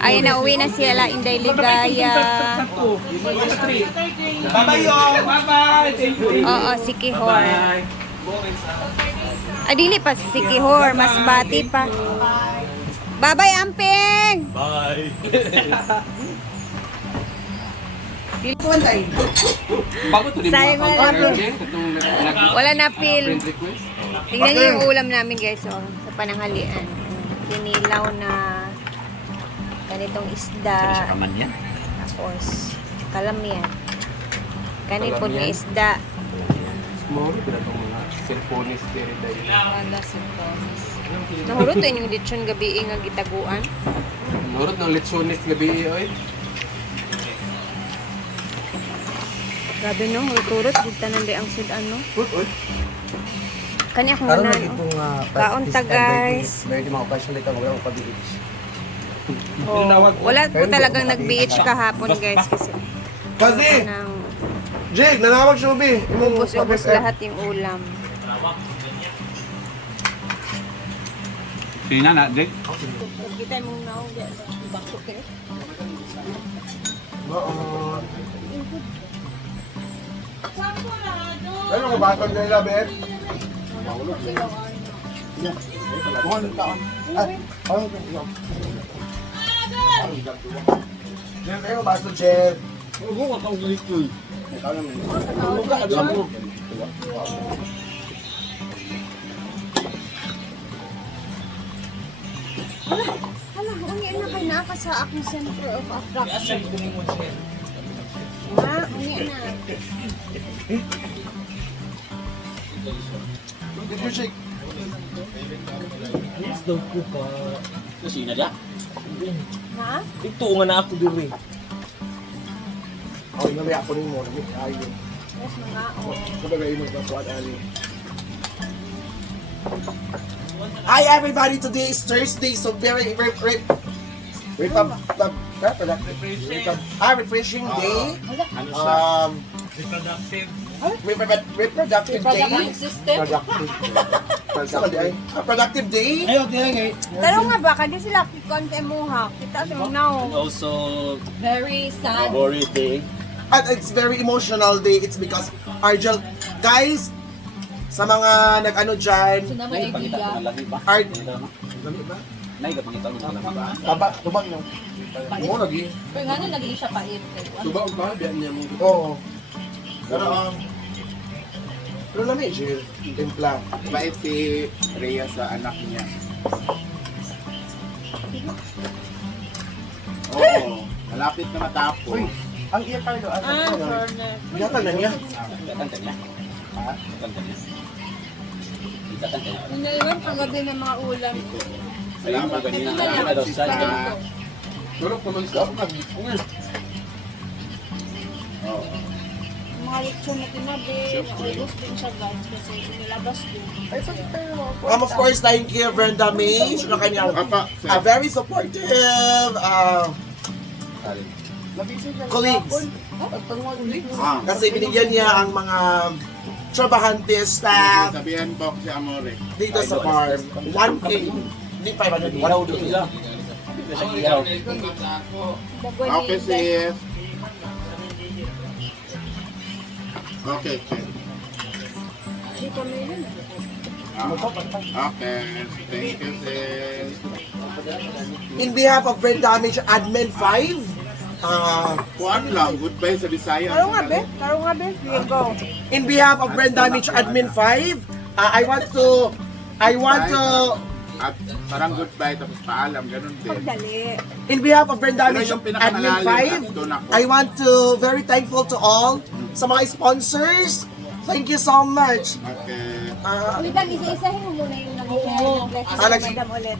Ayun na, uwi na sila, Inday Ligaya. Oo, si Kihor. Dili pa si Kihor, mas bati pa. Bye-bye, Amping! Bye. Say mo na po. Wala na feel. Tingnan niyo yung ulam namin guys, oh, sa pananghalian. Kinilaw na ganitong isda. Tapos kalamian. Kanipon na isda. Moro pala itong mga cellphones diri tayo. Wala sa promise. Nahurot to yung lechon gabi nga gitaguan. Moro ng lechones gabi oy. Grabe no, turot gugta nanday ang sudan no. Uy. Kani akong Karon na. lagi itong Kaon ta guys. May di mga occasion dito wala ko pabilis. Oh, wala po talagang nag-beach kahapon guys kasi Kasi nang Jake, nanawag siya ubi. ubos lahat yung ulam. Sina na, Dick? Kita mong now bakto ke. Oo. Ano ko baton nila, Bet? Kuhan ng taon. Ano ko? Jeff, ano baso, Jeff? Huwag mo kang ulit ko. Ikaw naman. Huwag ka, alam mo. Hala, ungi na kay naka sa akong center of attraction. Ha, ungi na. Did you shake? Yes, daw ko pa. Kasi na dia. Ha? Ito nga na ako diri. Oh, nabi ako rin mo. Nabi tayo. Yes, mga o. Sabagay mo ba suat ali? Hi everybody, today is Thursday, so very refreshing day. Reproductive day. Productive day. Pero nga ba, kadi sila kikon kay Muha. Kita sa now. Also, Very sad. worry day. And it's very emotional day. It's because Argel, guys, sa mga nag-ano dyan, Nay pangita ko ng lagi ba? Nay ka pangita ko ng lagi ba? tubag yung. Oo, lagi. Pero nga na naging siya pait. Tubag ba? Biyan niya mo. Oo. Pero, pero lamig, Jill. Timpla. Bait si Rhea sa anak niya. Oo, malapit na matapos. Uy, ang iya kayo, Fairness. Iyatan na niya. Katanta niya. Ha? Katanta niya. Katanta niya. Hindi naman kagabi ng mga ulam. Ayun mo ganina. Ano daw sa Turok naman sa ako. Oo. Mga lechon na tinabi. Naubos din siya guys kasi nilabas din. Of course, thank you, Brenda May. Siya na kanyang very supportive colleagues. Kasi binigyan niya ang mga trabahante, staff Sabihan po si Amore. dito sa farm. 1K. Hindi 500. 1K. Okay, sis. Okay, sis. Okay, thank you, sis. In behalf of Brain Damage Admin 5, Kuan lang, goodbye sa Bisaya. Karo nga be. Here you go. in behalf of Brain Damage Admin 5, I want to At parang goodbye tapos paalam, ganun din. Pagdali. in behalf of Brain Damage Pero yung Admin pinakamalalim, 5, doon ako. I want to very thankful to all sa mga sponsors. Thank you so much. Okay. Ulit lang, isa-isahin mo muna yung nag-blessing sa madam ulit.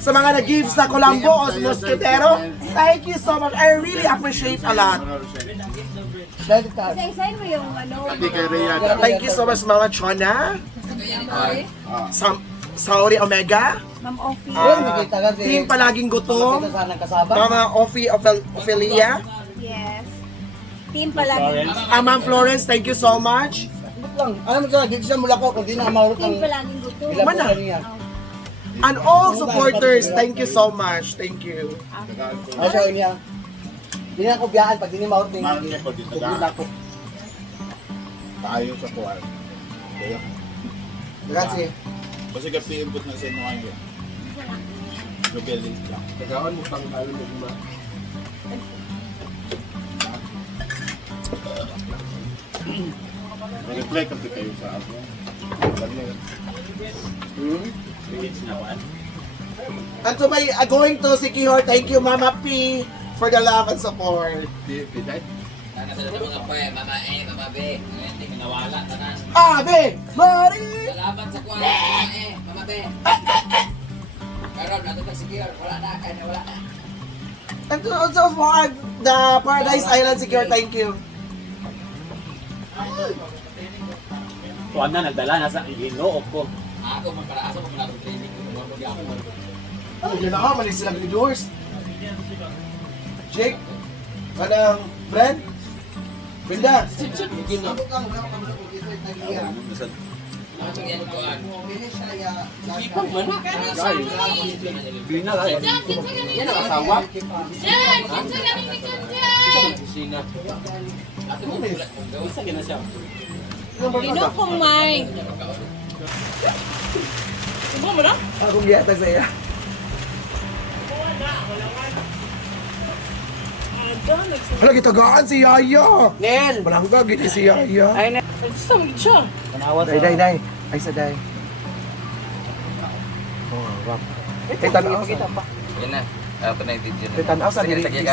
Sa mga nag-give sa Colombo o sa Mosquitero, thank you so much. I really appreciate a lot. Isa-isahin mo yung ano. Pati kay Rhea. Thank you so much Mama Chona, Saori Omega, Ma'am Offie. Team Palaging Gutom, Mama Offie Ophelia, Yes. Team palagi. Ma'am Florence, thank you so much. Team palaging gusto. Mana? And all supporters, thank you so much. Thank you. Ano siya niya? Hindi na ko biyaan pag hindi maot ng Mahal niya ko dito na. Tayo sa kuwan. Kaya, Grazie. kasi kasi input na sa inyo ngayon. Lubelin lang. Tagawan mo pang talo mo ba? Reflect kasi kayo sa ako. And to my going to Sikihor, thank you Mama P for the love and support. Nasa sa mga pa, mama mama B. Ngayon, di nawala. Tanan. Ave Mari! Salamat sa kuwan. Mama B. Karon, nato sige, wala na, kaya wala na. And to also for the Paradise Island Sikihor, thank you. Kuwan na, nagdala na sa ginoo ko. Ako, magparaasa mo kung training. Oh, yun na malis sila doors. Jake, kanang Brent, Brenda. Ipang man. Bina ka eh. Yan ang asawa. Jan! Kinsa lang ni Jan! Kusina. Ate mo, gawin sa gina siya. Ino kong mind. Subo mo na? Akong giyata sa iya. Hala, gitagaan si Yaya. Nel. Malangga, gini si Yaya. Ay, na. Gusto mo siya. Day. Ay, sa day. Oh, wap. Kay tanaw sa. Yan na. Ako na yung video na. Kay tanaw sa diri Sige,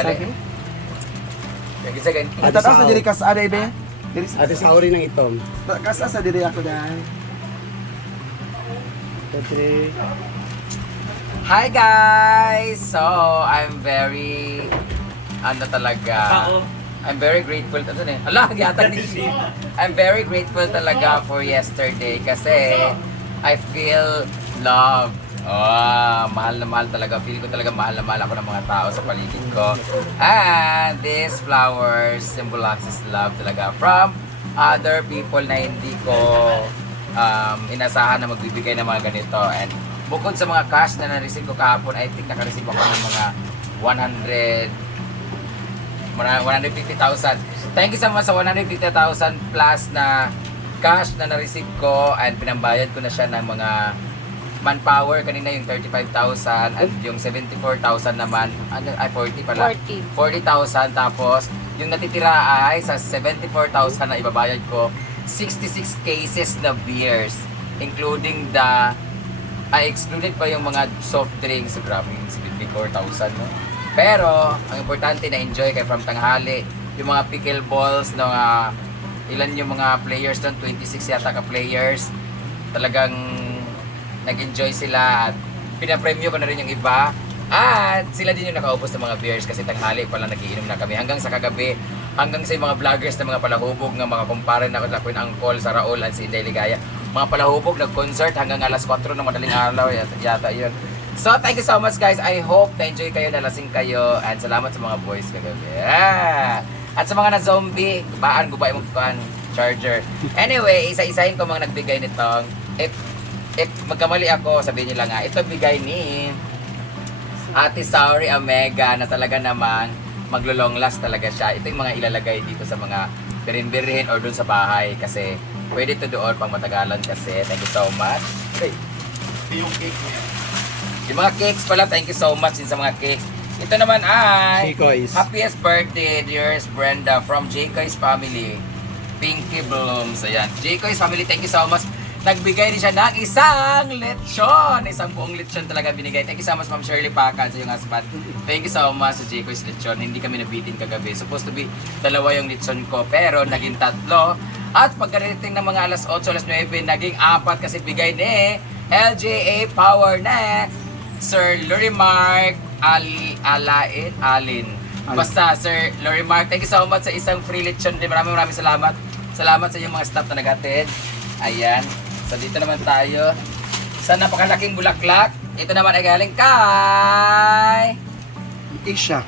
Kaya gisa ganyan. Ay, tanaw sa diri kas aday be. Diri sa Ate sa ori ng itom. kas sa diri ako day. Hi guys! So, I'm very, I'm very grateful. Ano na Ala, yata ni I'm very grateful talaga for yesterday kasi I feel love. Oh, mahal na mahal talaga. Feel ko talaga mahal na mahal ako ng mga tao sa paligid ko. And these flowers symbolizes love talaga from other people na hindi ko inasahan na magbibigay ng mga ganito. And bukod sa mga cash na na-receive ko kahapon, I think naka-receive ako ng mga 150,000. Thank you so much sa 150,000 plus na cash na na-receive ko, and pinambayad ko na siya ng mga manpower. Kanina yung 35,000 at yung 74,000 naman, ay 40 pala. 40,000, tapos yung natitira ay sa 74,000 na ibabayad ko, 66 cases na beers, including I excluded pa yung mga soft drinks. Grabe yung 54,000, no? Pero, ang importante na enjoy kay from tanghali, yung mga pickleballs na ilan yung mga players doon, 26 yata ka players, talagang nag-enjoy sila at pinapremyo ko na rin yung iba. At sila din yung nakaubos ng mga beers kasi tanghali pala nagiinom na kami hanggang sa kagabi, hanggang sa mga vloggers na mga palahubog ng mga kumpare na Queen Angkol, sa Raul at si Inday Ligaya, mga palahubog nag-concert hanggang alas 4 ng madaling araw yata yun. So thank you so much guys, I hope na-enjoy kayo, nalasing kayo, and salamat sa mga boys kagabi. At sa mga na-zombie, baan gubay mong charger. Anyway, isa-isahin ko mga nagbigay nitong, if magkamali ako, sabihin nyo lang nga, ito bigay ni Ate Sauri Omega na talaga namang maglo-long last talaga siya. Ito yung mga ilalagay dito sa mga birin-birin or dun sa bahay kasi pwede ito doon pang matagalan kasi. Thank you so much. Okay. Yung cake niya. Yung mga cakes pala, thank you so much din sa mga cakes. Ito naman ay Jaycoy's. happiest birthday, dearest Brenda from Jaycoy's family. Pinky Blooms. Ayan. Jaycoy's family, thank you so much. Nagbigay din siya ng isang lechon. Isang buong lechon talaga binigay. Thank you so much, Ma'am Shirley Packard, sa iyong husband. Thank you so much sa Jaycoy's lechon. Hindi kami nabitin kagabi. Supposed to be dalawa yung lechon ko, pero naging 3. At pagkarating ng mga alas 8, alas 9, naging 4 kasi bigay ni LJA Power na Sir Lorimark Alin. Basta, Sir Lorimark, thank you so much sa isang free lechon. Maraming salamat. Salamat sa iyong mga staff na nag-attend. Ayan. So dito naman tayo sa napakalaking bulaklak. Ito naman ay galing kay Isha.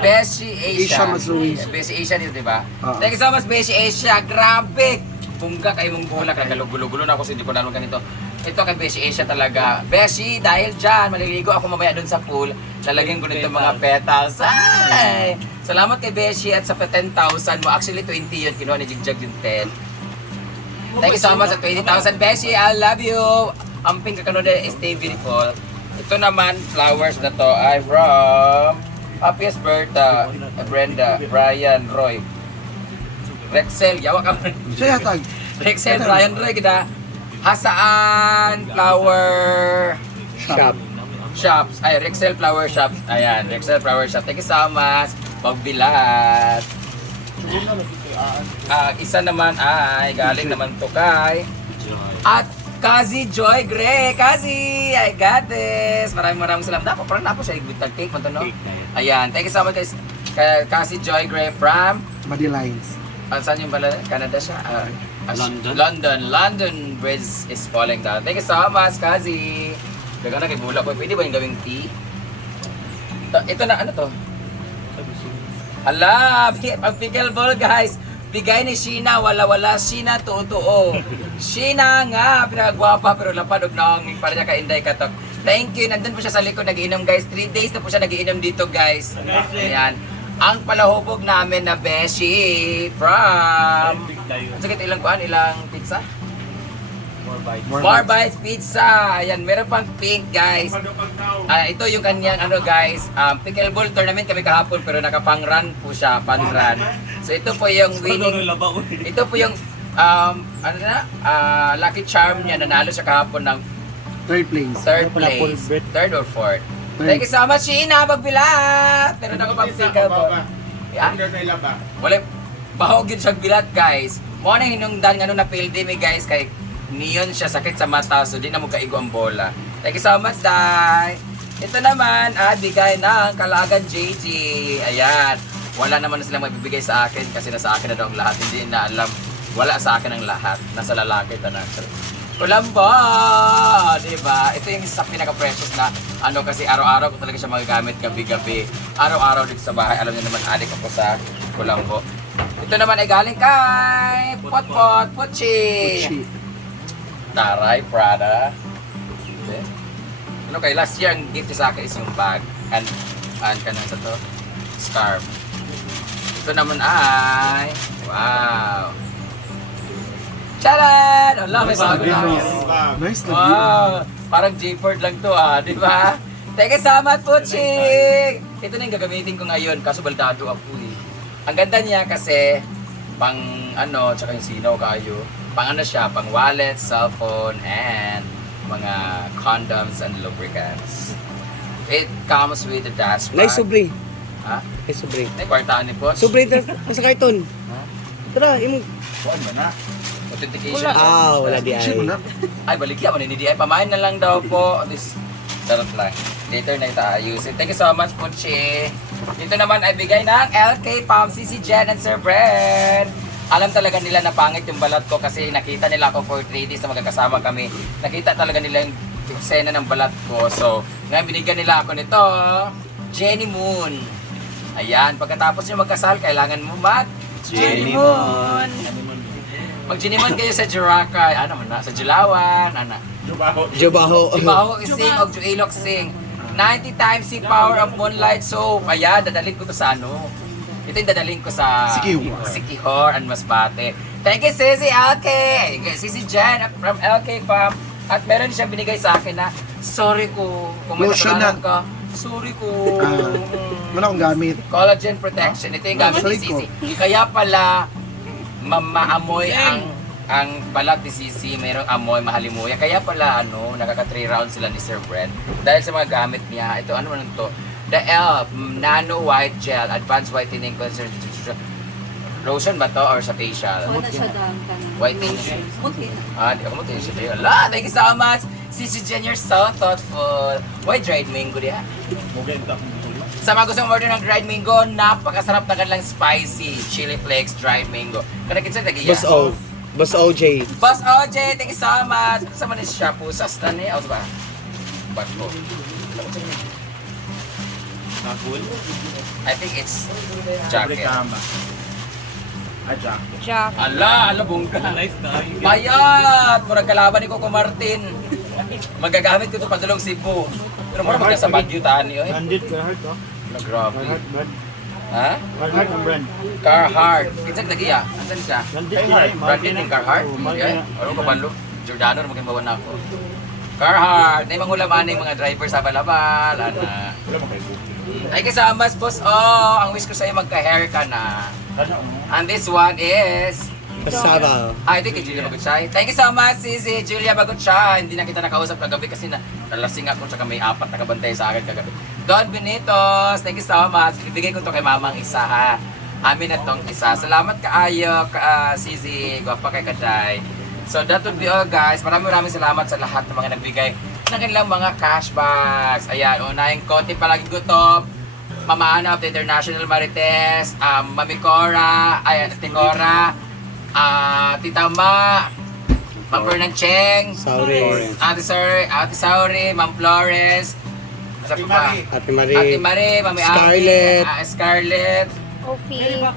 Beshi Asia. Asia Mazuis. Beshi Asia dito, di ba? Oo. Thank you so much, Beshi Asia. Grabe! Bungga kayo mong bulak. Nagkalugulo-gulo na ako kasi hindi ko nalong ganito. Ito kay Beshi Asia talaga. Beshi, dahil dyan, maliligo ako mamaya dun sa pool. Lalagyan ko nito mga petals. Ay! Salamat kay Beshi at sa 10,000 mo. Actually, 20 yun. Kinuha ni Jigjag yung 10. Thank you so much sa 20,000. Beshi, I love you. Ang pink kakano na stay beautiful. Ito naman, flowers na to ay from Happiest Berta, Brenda, Brian, Roy. Rexel, yawa ka. Siya yatag. Rexel, Brian, Roy, kita. Hasaan Flower Shops. Ay, Rexel Flower Shops. Ayan, Rexel Flower Shop. Thank you so much. Pagbilat. Isa naman ay galing naman to kay at Kazi Joy Gray. Kazi, I got this. Maraming salamat. Parang napo siya igwitag cake man to, no? Ayan, thank you so much guys. Kazi Joy Gray from Body lines. saan yung bala? Canada siya? London Bridge is falling down. Thank you so much, Kazi. Daga na kay bula ko. Pwede ba yung gawing tea? Ito na, ano to? Hala, ang pickleball guys. Bigay ni Sheena, wala-wala. Sheena, totoo. Sheena nga, pinagwapa pero lapad og naong para niya ka-inday katok. Thank you. Nandun po siya sa likod nagiinom guys. 3 days na po siya nagiinom dito guys. Ayan. Ang palahubog namin na Beshi from... Ang sakit ilang kuan? Ilang pizza? More Bites Pizza. Ayan, meron pang pink guys. Ito yung kanyang ano guys, pickleball tournament kami kahapon pero nakapang-run po siya, pang-run. So ito po yung winning. Ito po yung lucky charm niya, nanalo siya kahapon ng Third place. third or fourth. Thank you so much, Sheena, pagbilat! Pero na ko pang pickleball. Yan. Wala, bahog yun siyang bilat guys. Mo na hinungdan nga nung napildi mi guys, kay niyon siya sakit sa mata, so di na mo kaigo ang bola. Thank you so much, Day! Ito naman, bigay ng Kalagan JJ. Ayan. Wala naman na silang magbibigay sa akin kasi nasa akin na daw ang lahat. Hindi na alam. Wala sa akin ang lahat. Nasa lalaki ito na. Kulambo! Diba? Ito yung isa pinaka-precious na ano kasi araw-araw ko talaga siya magagamit gabi-gabi. Araw-araw dito sa bahay. Alam niyo naman, adik ako sa kulambo. Ito naman ay galing kay Potpot Puchi. Taray, Prada. Okay. Ano kay last year ang gift niya sa akin is yung bag and kanang sa to scarf. Ito naman ay wow. Charan! Allah, may bag. Nice na Wow, parang J-Ford lang to di ba? Thank you so much, Puchi! Ito na yung gagamitin ko ngayon, kaso baldado ako Ang ganda niya kasi pang ano, tsaka yung sinaw kayo. Pang ano siya, pang wallet, cellphone, and mga condoms and lubricants. It comes with a dashboard. Nice sobre. Ha? Nice sobre. May kwartaan ni Poch. Sobre sa karton. Ha? Tara, imo. Kuhaan ba na? Authentication. Wala di ay. Ay, baligya mo ni DI. Pamain na lang daw po. This, sarap lang. Later na itaayusin. Thank you so much, Puchi. Dito naman ay bigay ng LK Pam, CC Jen, and Sir Bren. Alam talaga nila na pangit yung balat ko kasi nakita nila ako for 3 days na magkakasama kami. Nakita talaga nila yung eksena ng balat ko. So, ngayon binigyan nila ako nito. Jenny Moon. Ayan, pagkatapos nyo magkasal, kailangan mo Jenny Moon. Mag-Jenny Moon kayo sa Juraka. Ano man na? Sa Julawan. Ano? Jubaho. Jubaho Sing o Juilok Sing. 90 times the power of moonlight soap. Ayan, dadalhin ko to sa ano. Ito yung dadalhin ko sa Sikihor and Masbate. Thank you, Sisi LK. Sisi Jen from LK Farm. At meron siyang binigay sa akin na, sorry ko, kung may kasalanan ka, sorry ko. Wala akong gamit. Collagen protection. Ito yung gamit ni Sisi. Kaya pala, maamoy ang balat ni Sisi, mayroong amoy, mahalimuya. Kaya pala, nakaka 3 rounds sila ni Sir Brent. Dahil sa mga gamit niya, ito, ano man ito? The ELF Nano White Gel Advanced Whitening Concentration Lotion ba to or sa facial? Wala siya dang Whitening. Muti. Di ako mutin siya tayo. Allah, thank you so much! Sisi Jen, you're so thoughtful. Why dried mango diya? Sa mga gusto order ng dried mango, napakasarap na kanilang spicy chili flakes dried mango. Kaya kinsa tagiya? Boss OJ. Boss OJ, thank you so much! Kasama ni siya po sa stan niya. O ba? Ba't po? I think it's jacket. Jack. Jack. Ala, bongga. Nice na. Bayat! Murag kalaban ni Coco Martin. Magagamit ko ito padulong Cebu. Pero mura magka sa Baguio tani, oy. Bandit, Carhartt, oh. Na grabe. Carhartt, brand. Ha? Carhartt ang brand. Carhartt. Kinsag lagi ya? Asan siya? Bandit na. Branded ng Carhartt? Okay. Ano ka balo? Giordano na maging bawan ako. Carhartt. Na yung mga ulaman mga driver sa balabal. Ana. Ay kasamas, boss. Oh, ang wish ko sa'yo magka-hair ka na. And this one is... Kasama. Ay, ito kay Julia Bagutchay. Thank you so much, si Julia Bagutchay. Hindi na kita nakausap kagabi kasi nalasing ako tsaka may 4 na kabantay sa akin kagabi. Don Benitos, thank you so much. Ibigay ko to kay mamang isa ha. Amin na tong isa. Salamat kaayo, Sisi. Gwapa kay Kaday. So that would be all guys. Maraming salamat sa lahat ng mga nagbigay ng kanilang mga cash bags. Ayan, unahing konti palagi gutom. Mama Ana of the International Marites, Mami Cora, Ate Cora, Tita Ma, Ma'am Fernand Cheng, Ate Sauri, Ma'am Flores, asa pa ba? Ate Marie. Ate Marie, Mami Scarlett. Ami, Scarlett, Ophie.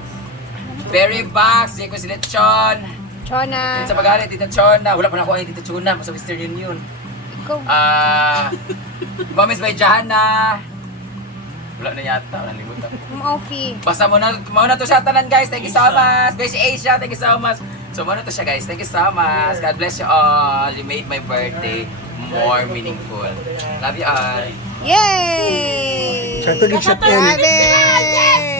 Berry Box, Jeko Silechon, Chona. sa pagalit, Tita Chona, wala pa na ako ay Tita Chona, sa Western Union. Ikaw. Mamis by Jahana, wala na yata, nalimutan ko. Ophie. Basta muna to siya tanan guys. Thank you so much. Beshi Asia, thank you so much. So muna to siya guys. Thank you so much. God bless you all. You made my birthday more meaningful. Love you all. Yay! Siya to, gid siya Grabe!